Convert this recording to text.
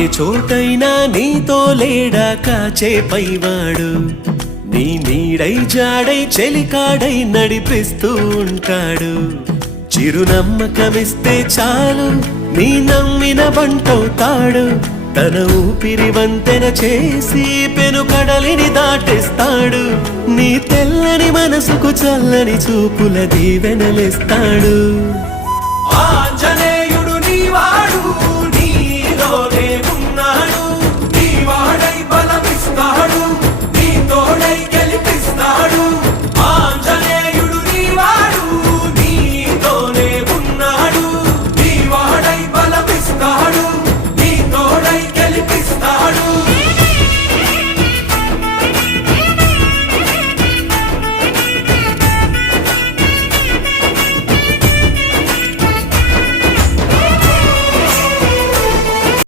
ఏ చోటైనా నీతో లేడా కాచే పైవాడు నీ నీడై జాడై చెలికాడై నడిపిస్తూ ఉంటాడు చిరునమ్మకమిస్తే చాలు నీ నమ్మిన వంటవుతాడు తన ఊపిరి వంతెన చేసి పెను కడలిని దాటిస్తాడు నీ తెల్లని మనసుకు చల్లని చూపుల దీవెనలిస్తాడు